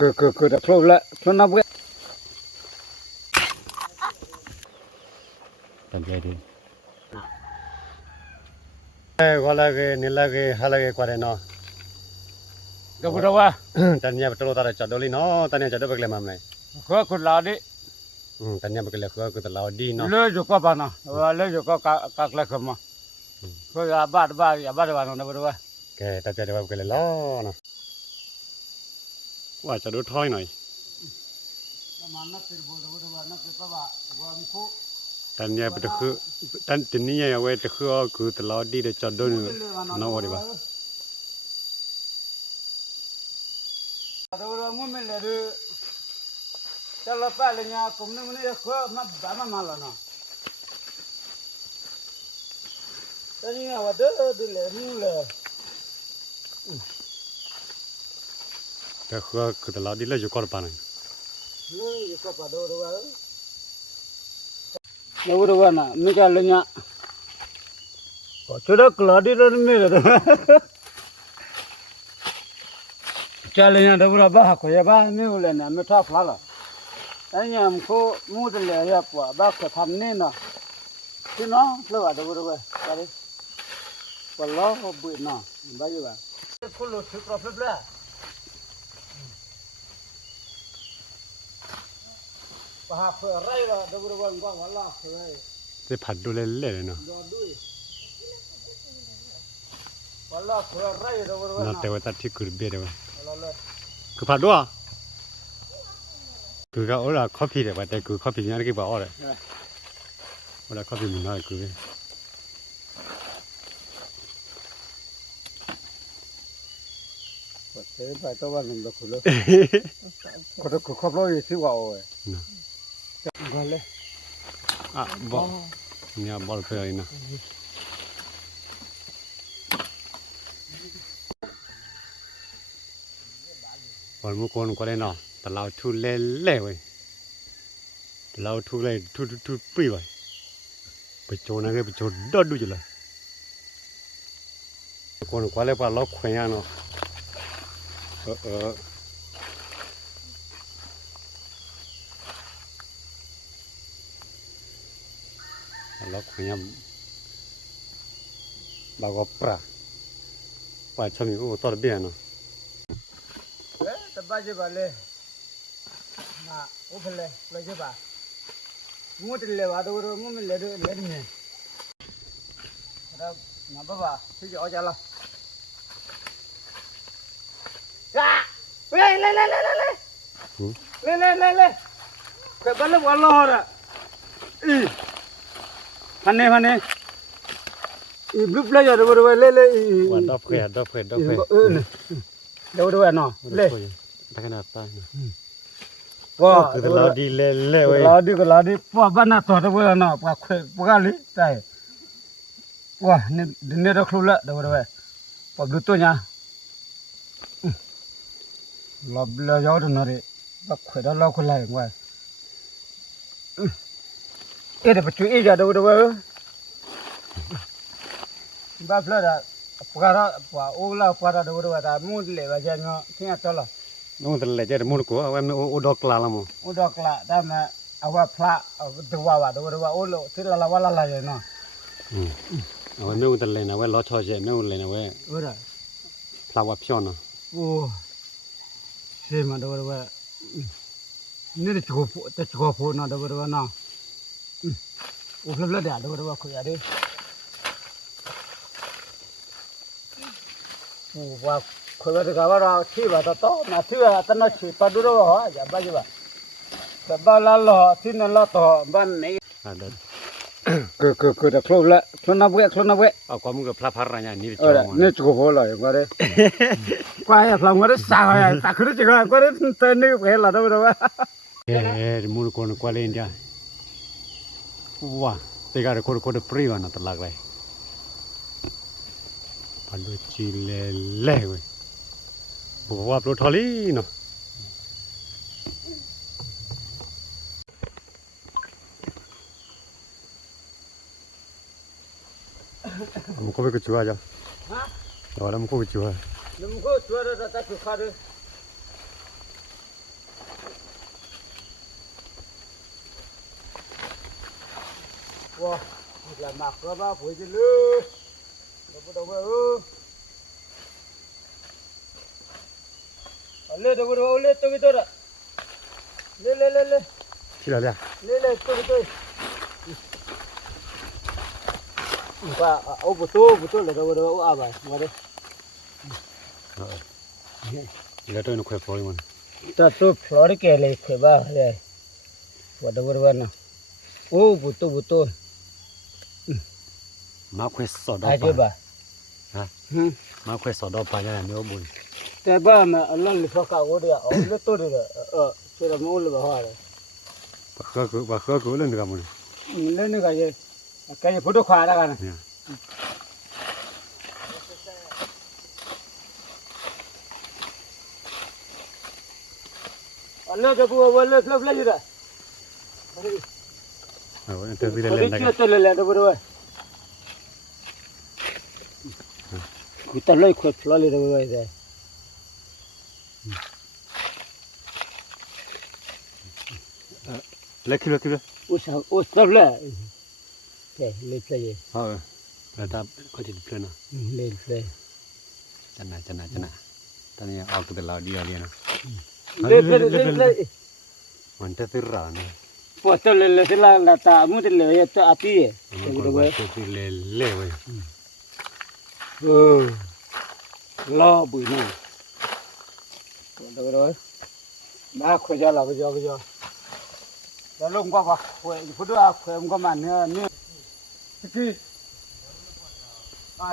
que da flor na bue tan jadi wala ke nila ke hala ke kware no da burawa tanya betul tara chadoli no tanya chado bekle mamne ko la de tanya bekle ko ta di no le jo ko ba na le jo ko ka la khama ko ya ba no da burawa ke ta chado bekle lo noว่าจะดูท้อยหน่อยตันเนี่ยไปตะคือตันตินี้เนี่ยไว้ตะคือคือตลอดดีได้จอดดูนอดีบ่ดูมุมเลยดูจะละป้าเลยเนี่ยกุมนึงนี่ก็มาบ้ามาแล้วเนาะตอนนี้ว่าดูเลยมูเลยแต่คือตลอดดีเลยอยู่ก่อนปานนั้นอยู่ก็ปาดูว่าดูว่านะไม่กันเลยเนี่ยก็ชุดกลอดีเลยไม่เลยจะเลยเนี่ยดูว่าบ้าก็อย่าบ้าไม่รู้เลยนะไม่ชอบพลาดละแต่เนี่ยมันก็มูดเลยอย่าปวดบ้าก็ทำนี่เนาะที่น้องเรื่องว่าดูว่าอะไรก็ล้อบุญเนาะบ้าอยู่ว่าคนรู้สึกรอบๆเลยปะเพื่อไรล่ะดูว่าว่างวันละเพื่อสิผัดดูเล่ๆเลยเนาะวันละเพื่อไรดูว่าน่าแต่ว่าตัดที่คือเบียดว่าคือผัดด้วยคือก็เอาละคอฟฟี่แต่ว่าแต่คือคอฟฟี่นี่ก็บ่เอาเลยเอาละคอฟฟี่มันน้อยคือก็เตะไปตัววันนึงก็คือเลยก็ต้องครบร้อยสิว่าโอ้ยนะก็เลยบ่เนี่ยบ่เพื่อนะบอลมุกคนก็ได้เนาะแต่เราทุเล่เล่เว้ยเราทุเล่ทุปรีไว้ไปโจนะก็ไปโจดอดดูจุเลยคนก็เลยว่าเราแขวนเนาะเราแขวนบางก็ปลาปลาชมีโอ้ตัวเบี้ยเนาะแต่บ้าจะบ้าเลยมาโอ้เพลเลยจะบ้ามูดเลยว่าดูมูดเลยเนี่ยแล้วมาบ้าที่จะเอาใจละจ้าเล่แต่บ้านเราวันละหรอพันเนี่ยอีบลุบเลยจะดูว่าเล่วันดอกเพื่อดูว่าเนาะเล่ตะกันตายว่าคือเราดีเล่เว้ยเราดีพวกบ้านน่ะตัวดูว่าเนาะพวกกะลิใช่ว่าเนี่ยเราครูละดูว่าพวกดูตัวเนี่ยเราย้อนหน่อยพวกคุยเราคนไรว่าเดี๋ยวไปช่วยจะดูว่าบ้าเพลดปกติว่าโอ้เราปกติดูว่าแต่มูดเลยว่าจะเนาะที่อ่ะตัวละนู่นแต่เลยจะมูนกูเอาไว้โอดอกลาละมั้งโอดอกลาแต่มาเอาว่าพระดูว่าดูว่าโอ้โลที่ละว่าละเลยเนาะเอาไว้นู่นแต่เลยนะไว้ล้อชอเจนู่นเลยนะเว้ยพลาว่าพิอนเนาะโอ้เสียมาดูว่านี่จะโชว์พูดเนาะดูว่าเนาะโอ้เพลดเดี๋ยวดูว่าคุยอะไรโอ้ว่าคุยกันว่าเราที่ว่าต่อมาที่ว่าตอนนั้นชีพดูแล้วว่าอย่าบ้าอยู่ว่าแต่บ้านเราที่นั่นเราต่อบ้านนี้เดินคือแต่ครบละครบนับเว้เอาความมึงกับพระพัรญานี่นี่จุกหัวเลยว่าได้กว่าอย่าพลังว่าได้สาวตาคือจะกว่าได้เต้นนี่เห็นละดูว่ามูนคนกว่าเลยเนี่ยว้าแต่ก็คนปรีวันนั่นตลาดเลยพันดูจีเล่เว้ยบอกว่าโปรทอลีเนาะมันก็ไม่กระชัวจ้ะฮะเราแล้วมันก็กระชัวแล้วมันก็ชัวร์แต่คือขาด哇，你来马河吧，回去了，都不得问哦。来，都不得，来，都不得了，来， ที่แล้วเนี่ย 来，都不得。你看，不多了，都不得，我阿爸，我的。 แล้วตัวนึงค่อยพอมัน Ta to flor ke le ke ba le. Wada wada na. Oh, buto. มาค่อยสอดออก Aje ไป ba. ฮะ มาค่อยสอดออกไปอย่างนี้บุญ Te ba ma Allah le fa ka o de o le to de. Se la mo le ba ha le. ว่าเคยกูเล่นกับมัน Le ne ga ye. Ka ye photo khwa da ka na. เนี่ย Allah ke bu wala flap la jira. อินเตอร์วิวเล่นได้ Ke to le da bu de. Ku ta le khwa flop le da bu de. เล็กขึ้น O flop la. Ke le play ye. แล้วตาเขาจะเพลินเนาะ Le play. จันนะตอนนี้ออกตัวเราดีอะไรนะ Le. มันจะตื่นร้านนะ Foto le la ta mu de le ya ta api ye. มันก็ว่าจะตื่นเล่เว้ย Lo bụi này. Được rồi. Đã khỏe ra là bây giờ. Đã lúc qua khỏe, phút đó khỏe không có màn nữa. Thực kỳ.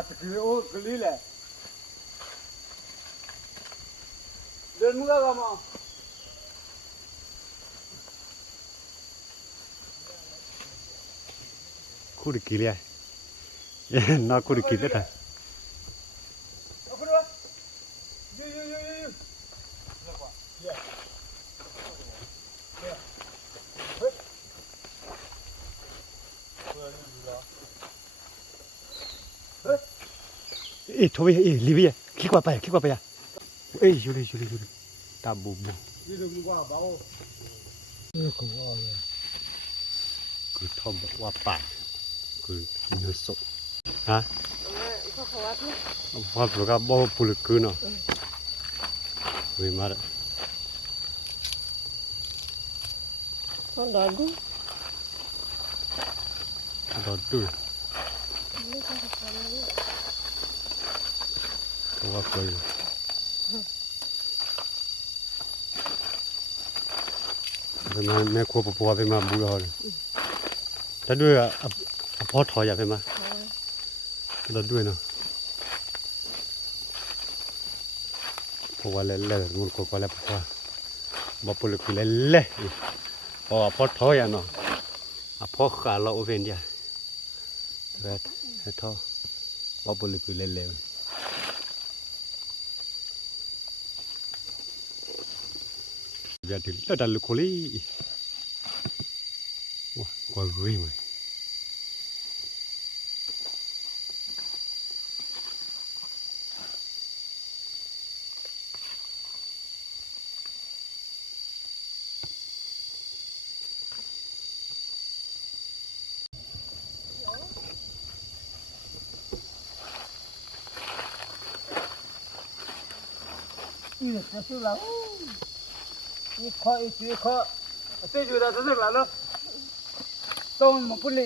Thực kỳ ô, cái lý lệ. Đến mưa cơ mà. คู่ดิกี่เลยน่าคู่ดิกี่ได้ท่า โทรไปรีบคลิกว่าไปอ่ะอยู่เลยตาบูคือทอมบอกว่าป่าคือเนื้อสดฮะว่าปลูกกับบ่ปลูกคือเนาะเว้ยมาละ Dadu. ดอดูว่าไปเป็นมาแม่ครัวปัวเป็นมาบูรอเลยแต่ด้วยพอถอยอย่าเป็นมาแล้วด้วยเนาะเพราะว่าเล่มันก็แล้วเพราะว่าบ่ปลุกเล่พอพอถอยอ่ะเนาะพอขาเราโอเวนเดียแต่ท่อบ่ปลุกเล่เดี๋ยวเราดันลูกคนนี้ว้าก็รู้ไหม这是了。一颗，这就在这来了。到我们不来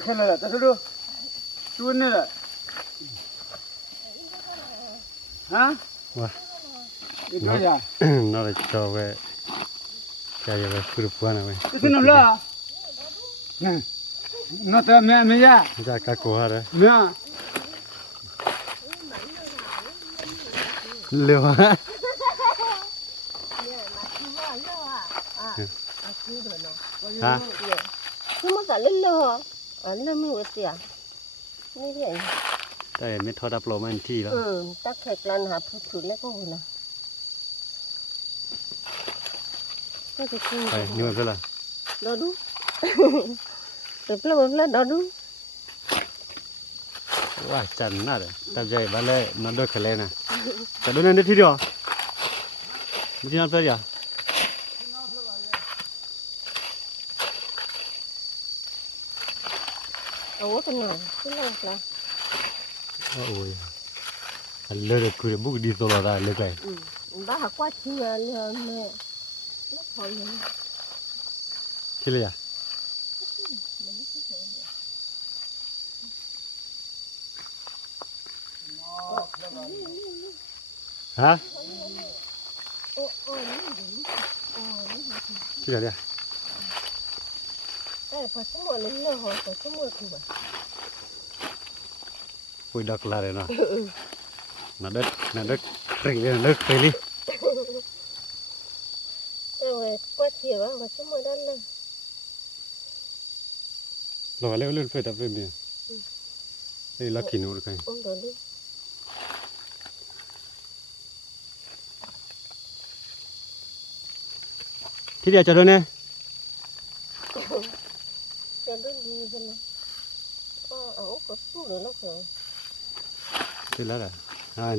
看了，这是了，就那了。啊？哇！你看呀？那来找个，加一个水果呢喂。这是哪了？那这没呀？你家干过哈的？没啊。溜啊！啊？Cuma tak lelah. Alah mesti ah. Ni dia. แต่ไม่ทอดดับโลมันที่แล้ว Tak keklan ha putu le ko na. ไปนี่มันเป็นอะไร Dadu. Bepla dadu. ว่าจันน่าเลยแต่ใจบ้านเลยนอนด้วยกันเลยนะแต่ดูนั่นได้ทีเดียวไม่ที่นั่นเปล่า ว่ากันหน่อยขึ้นลงละ โอ้ยอันเลิกคุยบุกดีตัวละเลิกไง บ้าหักว่าชิงเงินเลยแม่ไม่พอยัง ที่เลยอ่ะฮะที่เลยอ่ะ แต่พอสมมติเลยเหรอพอสมมติคือว่า คุยดักลาเลยเนาะนั่นเด็กเร่งเลยเลิกไปเลย แต่ว่าก็เที่ยวว่าพอสมมติได้เลย เราเล่นเฟซแต่เป็นเนี่ยไอ้ลักกี้นูร์กัน องค์เดินดิ ที่เดียวจะโดนเนี่ย จะเดินดีใช่ไหมก็เอาก็สู้เลยแล้วเหรอ ที่แล้วอ่ะ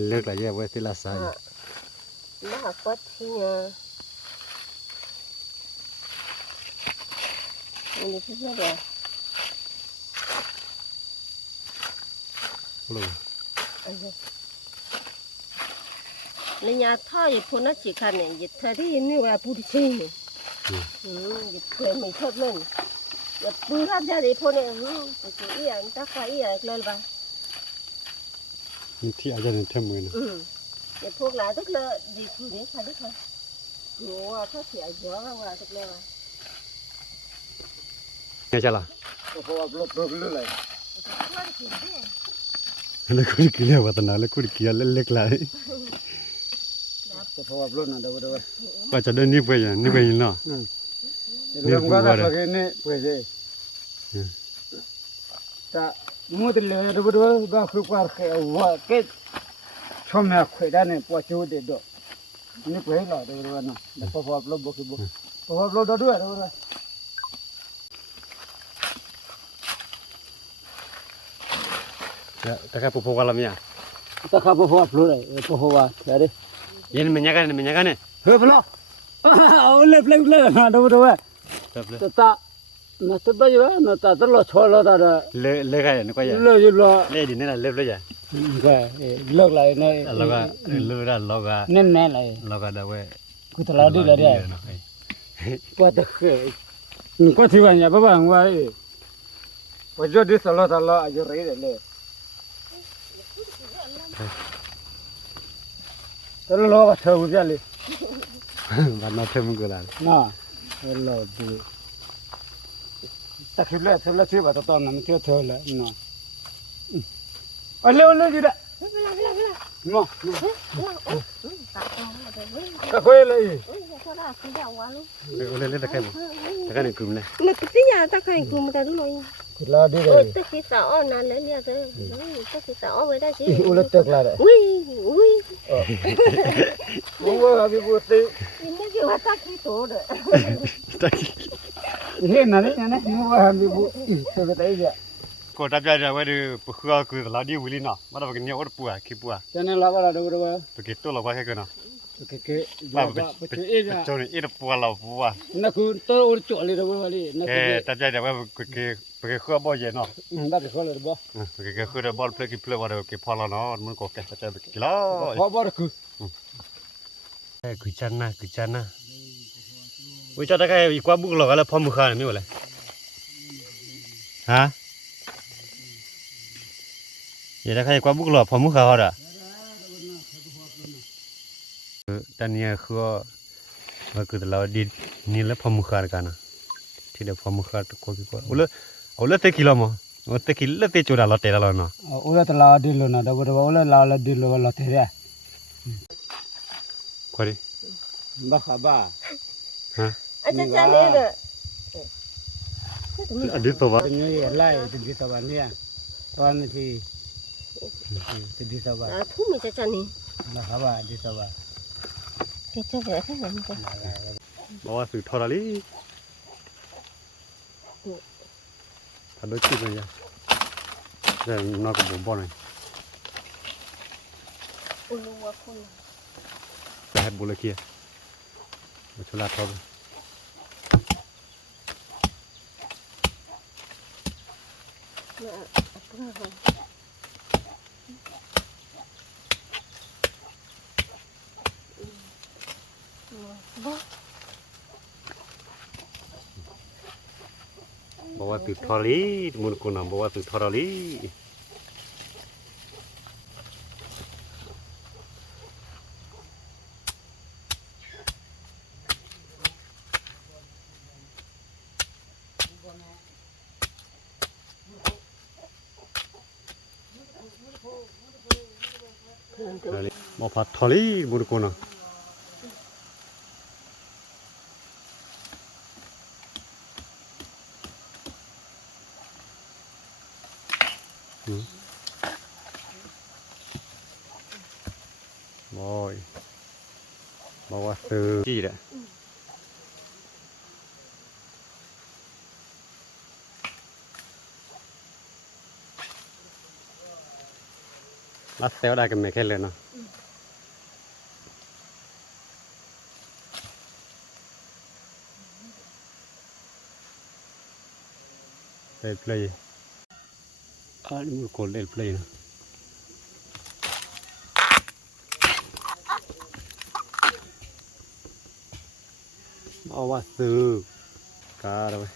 เลิกหลายอย่างไว้ที่ละสาย บ้าหักว่าชิงเงินอันนี้ที่เท่าไหร่ โอ้โห อันนี้เลยยาท่อยพนักจิกันเนี่ยยึดเธอที่นี่ว่าผู้ที่ชิงยึดเธอไม่ชอบเลยอย่าปืนรับยาดีพวกเนี่ยแต่อีอ่ะตาไฟอีอ่ะเลยบ้าง ที่อาจารย์เทมือนะ อย่าพวกหลายทุกเลยดีคือเนี่ยค่ะทุกคนโอ้ถ้าเสียเยอะมากทุกเลยว่ะ เนี่ยจ้ะล่ะ เพราะว่าลบเลย ช่วยกินดิ เลิกคุยกี่เรื่องวัฒนาเลิกคุยกี่เล็กๆหลาย เพราะว่าลบนั่นเด้อ ว่าจะเดินนี่ไปอย่างนี่ไปเนาะ เรื่องก็ได้ก็นี่เพื่อสิแต่มุดเลยเด้อก็คือว่าว่าเกิดชมมาคุยได้เนี่ยปวดจูดเด้อนี่เพื่อให้เราเด้อนะเพราะว่าลบบ่คือบ่เพราะว่าลบเด้อ แต่แค่ปุ๊บว่าละมีอ่ะ ตะคาเพราะว่าลบเลยเพราะว่าเด้อ ยันมันยังกันเนี่ย เฮ้ยพลเอาเล็บนะเด้อ ครับเลย ตาน่ะตบอยู่น่ะตาตลอดชอลตาเด้อ เลิกกันนี่ก็ยัง เลยอยู่ละ เล่ดิเนี่ยเลิกเลยจ้ะ ก็เลิกเลยเนย เราก็เลิกได้เราก็ แน่ๆเลย เราก็ได้เว้ย กูตลอดดีเลยเด้อว่าตะเคยก็ที่ว่าอย่าบ่างว่าว่าจอดิสลอตลออายุเรเด้อตลอดก็เท่าจะเลย บ้านนอกเทมึงก็ได้ น่ะตลอดดีตะคิดเลยตลอดที่ว่าตอนนั้นเที่ยวเท่าเลยน่ะเอาเร็วอยู่ด้ เวลาเนาะ ตาตาเลย ก็ค่อยเลย ก็ได้คือเดียววัน เล่นตะไคร้บ่ตะไคร้ในกลุ่มเลย มันติยาตาใครกูมันจะรู้ไหม กูลาดีเล โอ้ย ย ตะกี้สาวนั่นเลยเนี่ยเด้อตะกี้สาวไว้ได้สิ อุลตักลาเลย อุ้ย กูว่าพี่พูดสิ นี่คือว่าตะกี้โตเด้อ ตะกี้ เห็นนั่นนี่กูว่าพี่พูดตัวก็ได้จ้ะ ก็ตับใจได้ว่าดูปุ๊กก็คือเราดีวิลิเนาะมาได้กันเนี่ยอดปัวขี้ปัว จะนั่นละว่าดูว่า ตัวกี่ตัวเราว่าแค่กันเนาะ โอเคว่าไปช่วยเอง โจนี่อีปัวเราปัว นักคุณตัวอุจจาระเลยว่าเลยนัก ตับใจได้ว่าคือบ่เย็นเนาะ นักเขาเลยบ่ คือได้บอลเพลย์กี่เพลย์ว่าเดี๋ยวกี่พอแล้วเนาะมันก็แก่ตับใจกี่ล้อ พอบ่คือ กุจันนะวิจารณ์ก็อีกว่าบุกหลอกอะไรพอมือขาดไม่หมดเลยฮะอย่าได้ใครกว่าบุกหลอกพอมือขาดอ่ะแต่เนี่ยคือว่าคือเราดีนี่แหละพอมือขาดกันนะที่เดียวพอมือขาดก็กี่กว่าเอาเลยเตะกิโลมั้งเอาเตะกิโลเตะจุดละเตะละเนาะ อุลตลาดิโลนะดูว่าอุลลาลดิโลละเตะ quoi dit บ้าบ้า hein อาจารย์เนี่ยเด้อ adit to ba นี่ไล่ติดสวรรค์เนี่ยตอนที่ติดสวรรค์ ทุ่มจะจันนี่ บ้าบ้าติดสวรรค์ ที่จะแบบนั้นจ้ะ bawa su thorali thado chi ba ya ya no ko bon bon อุลุวะคุณ hai bole kia chola thob บอกว่าตึกทอรีมุนกุนบอกว่าตึกทอรีบอกพัดทอรีมุนกุนบอยบอกว่าซื้อจี้แหละรัดเซลได้กันไม่แค่เลยเนาะเล่นเพลย์นี่มันคนเล่นเพลย์นะเอาว่าซื้อกาเลย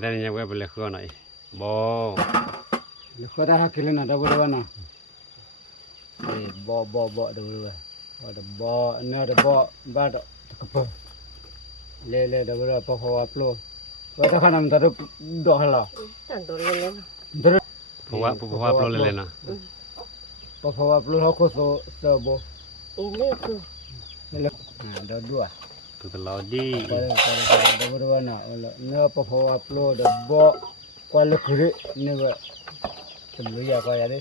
dan yang gue boleh kau nak, bo. Kau dah hakilan ada berapa na? Bo ada berapa? Ada bo, ni ada bo, bad kepo. Le ada berapa? Kau upload. Kau dah kan am taruh dah lah. Tanto le. Taruh. Bawa upload le na. Kau upload aku so bo. Ini tu. Ada dua. Tu terlalu di. Ada berapa na? Ni apa kau upload ada bo. Kau le kiri ni be. Sebelum ya kau ada.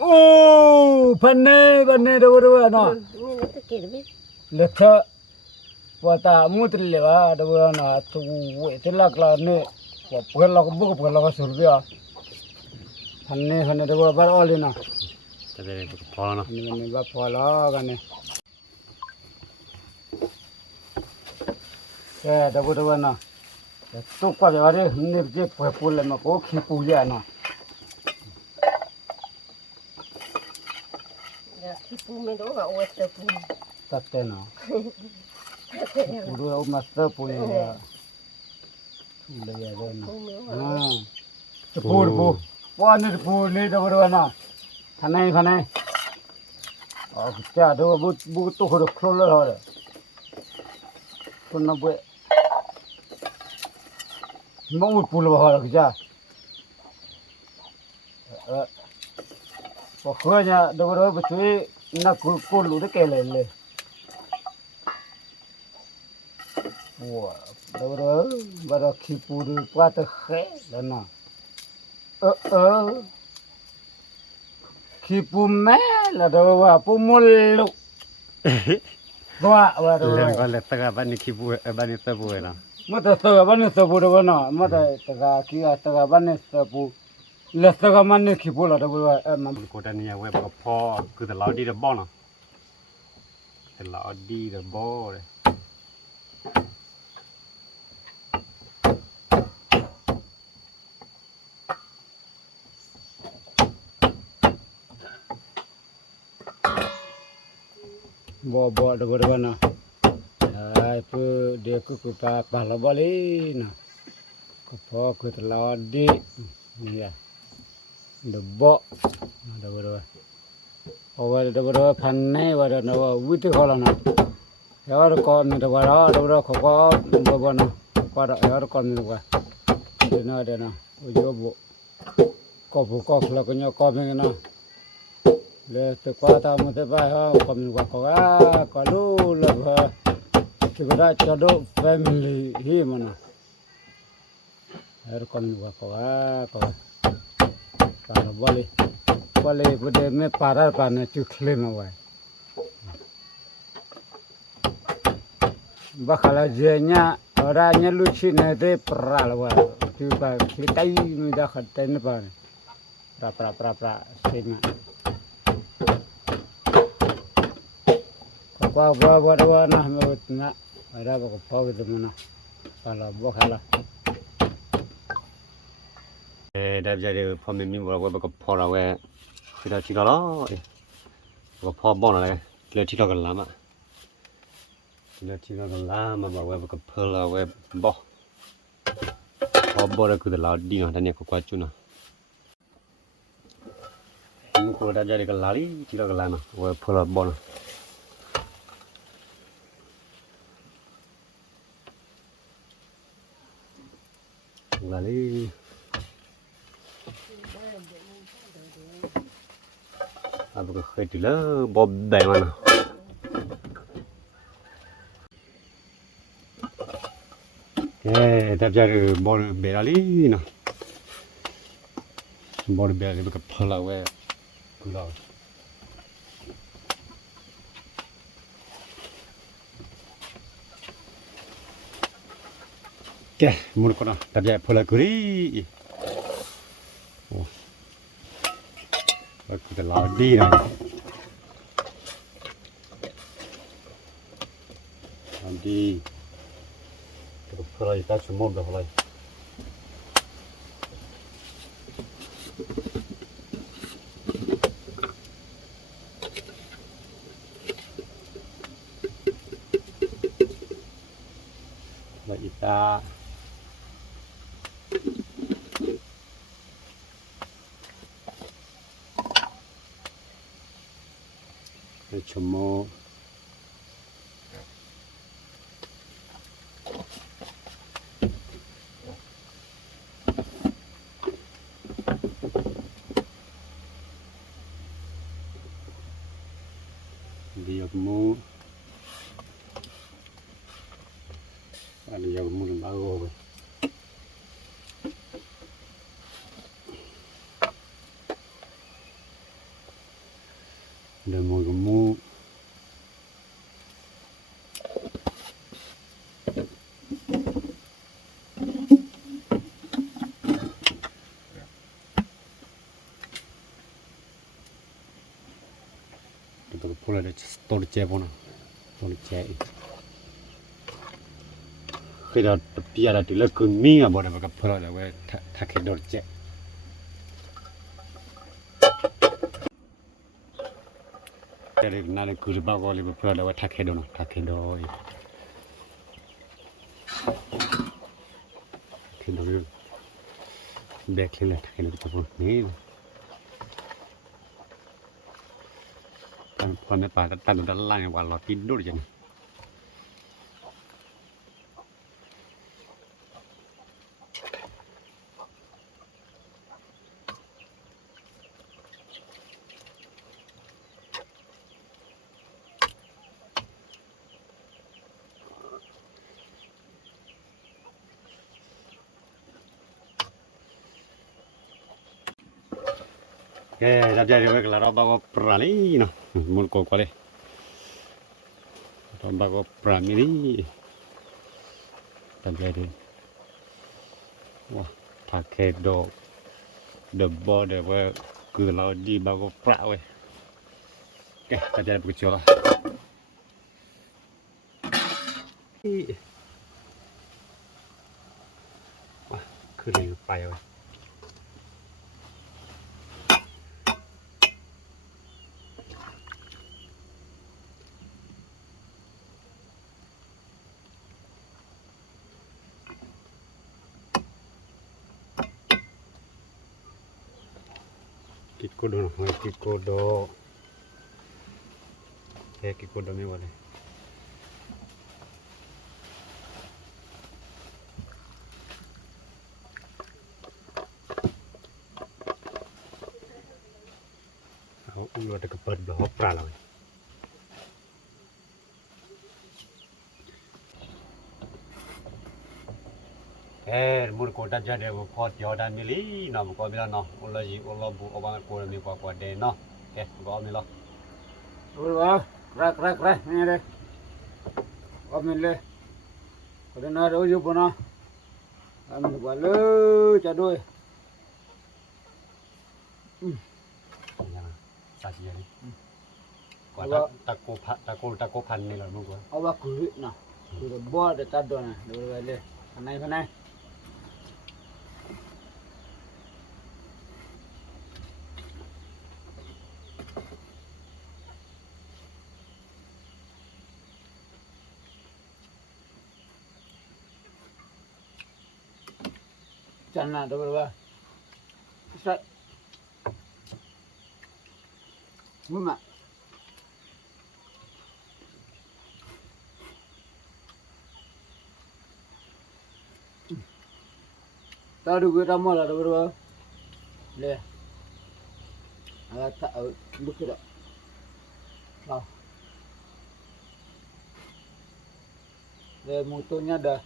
Oh, panai ada berapa na? Ini tu kiri. Letak wata muter lewa ada berapa na? Tu itulah kalau ni. Bukan lah survia. Panai ada berapa oleh na? Jadi pala na. Ini berapa pala kan ni? Ada berapa na? Tu kau ada ni je pula nak kau kipu je na. Ya kipu mendo ga oeste pu. Tak na. Puru master punya ya. Sudah ya kan. Puru. Wah ni ada berapa na? Kanai. Oh kita ada but tu kau keluar lah. Kau nak buat. Mau pulau bahawa kerja. Pokoknya ada betul nak kul udah kelele. Wah, ada kipu di kuat ke, lana. Kipu mel ada apa mulu. Dua ada. Kau lihat tengah bani kipu bani tebu na. Mata tengah bani tebu ada mana? Mata tengah kia tengah bani tebu. Letengah mana kipu ada berapa? Kota ni yang gue bawa po, tu terlalu di depan na. แต่ละดีเด้อบ่เลยบ่ดบดนะai pu dia ku pa pala bali na ko po ku tla di ni ya de bo da bro o wa da bro phan ne wa da no wi ti kho la na ya wa ko mi da wa da bro ko bo na ko da ya ko mi wa de na o yo bo ko la ko nyo ko mi na le te kwa ta mo te ba ha ko mi wa ko lu la ba Kita jodoh family hi mana. Air kon wa ko para boleh bude me para pane chukhle me wa. Bakala jenya orangnya lucu ne de pral wa. Tu ba kitai mi da khatte ne pa. Pra sema. Wa na me utna ada ko pawid mana kala bokala da jare pho me mi bo wa ko pho la we khida chi la ko pho bon la le chi la ka la ma ba we ko pho la we bo pho bo la ku da la di na da ne ko kwa chu na ko da jare ka la li chi la ka la na we pho la bon Lali apa ke khơi là bò bè mà cái tập ra bò bè lali nè bò bè thì cái phở là về cùi Oke, mun kono tabja pola kuri. Oh. Aku dah ladi dah. Nanti kita pola kita semua dah pola. Kita Cuma dia kamu ada yang kamu yang baru dan mau kamu kita pula ada storage pun storage khi đó bây giờ thì là cơn mía bỏ được cái phở là cái thạch cái đồ chè cái này là cứ bao gọi là phở là cái thạch cái đồ cái đồ bẹt lên là thạch cái đồ chè phở này tan phở này bà ta tan được lại vào lò tin đồ chè Oke, jadi we kelaro bago prali no, mun ko kwale. Bago pramiri. Jadi. Wah, takedo. The border we cứ lao đi bago pra we. Oke, jadi begitu lah. คือลืมไปว่ะกิดโกโดหอยกิดโกโดแค่กิดโกโดไม่ว่าเลยเอาอุ้งรถก็เปิดบ่ฮอกปลาแล้วมุนโกดัจจะเดบพอดยอดามิลีเนาะก็มีแล้วเนาะอุลจีอุลบุอบางโกมีกว่าเดเนาะแกก็มีแล้ว Ủa, ra, nghe đây. Ôm mình lên. Có đến nơi đâu giúp nó. Mình quả lư chả đuôi. สาจีนี่กว่าตะโกพันนี่แหละมึงกว่า Ở bác cưới nào. Cưới được bó để tắt đồ này. Đưa về lên. Phần này. Chẳng nào đâu rồi. Sợ. Mưa mà. Tao được ra mua là đâu rồi. Lê. Ta ở lúc kia đó. Nào. Lê mua tôi nhá đời.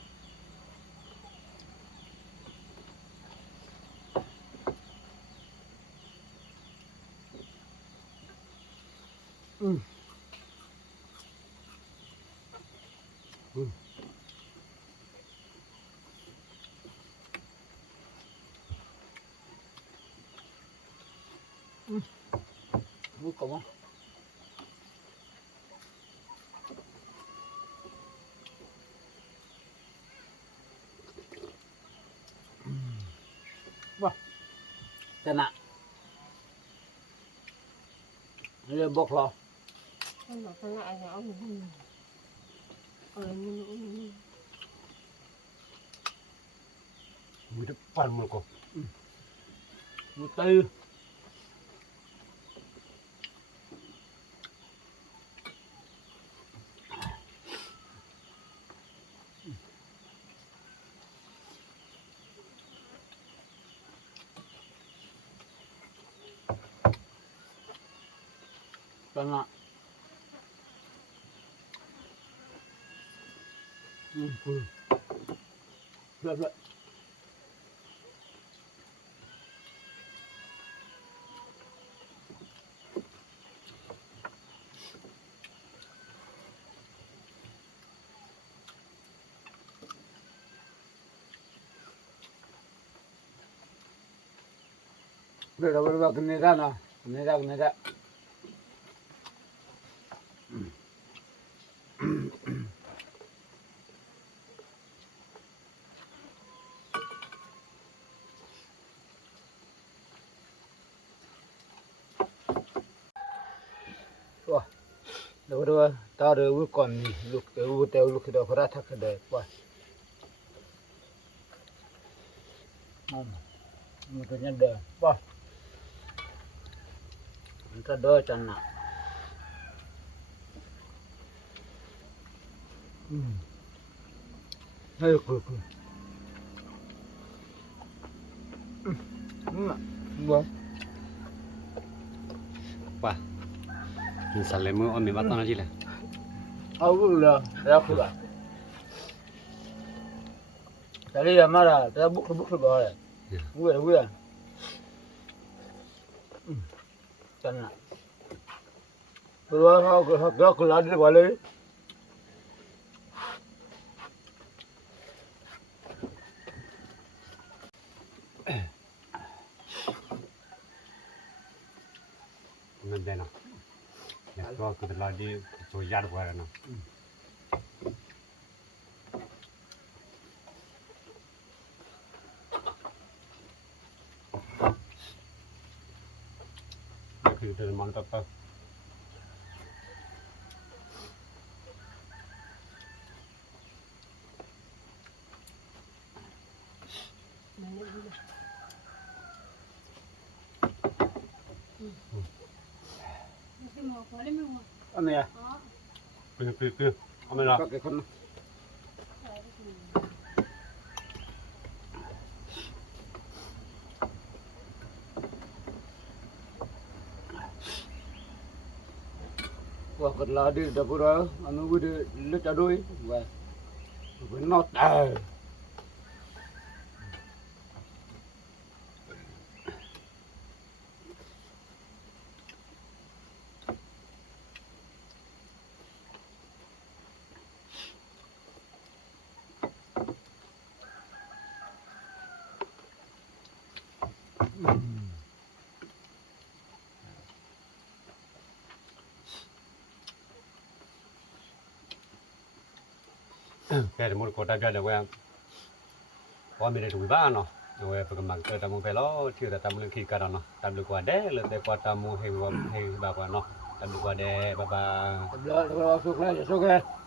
Vui cổng không? Vâng. Tên ạ. Đây là bọc lò. Không phải lại là ông mình. Mình มีแต่ปั่นมันก็ Một tay. Tên ạ. Vậy. Bây giờ cái này ra nào. Này ra. Đâu ta được còn lúc teo lúc đó phải thắc cái đấy quá. Một cái nhân đời quá. Ta đỡ chân nào. Hơi cười. Vâng. ว่ามีสัตว์เลยมือมีบัตรตอนนั้นจีเลย là ra khử lại. Cái này là mà là ta bút được rồi. Vui à. Chân này. Rồi sao cái lá đi vào lấy. มันได้เนาะเนี่ยก็คือเราดีตัวยากกว่าเนาะ คือเดินมันตะปะ อันเนี้ย คือเอาไม่ละ ก็แก่คนว่ากันลาดิดะบุระอันนู้นดิลึกจะด้วยว่าเป็นนอตเออ แค่สมมุติกดได้เดี๋ยวว่าพอมีได้ถูกบ้านเนาะเดี๋ยวไปกำลังเจอตามมือไปแล้วชื่อตามมือขี้กันเนาะตามลูกว่าเด้เลยแต่กว่าตามมือให้ว่าให้แบบว่าเนาะตามลูกว่าเด้บาบา Suka, suka.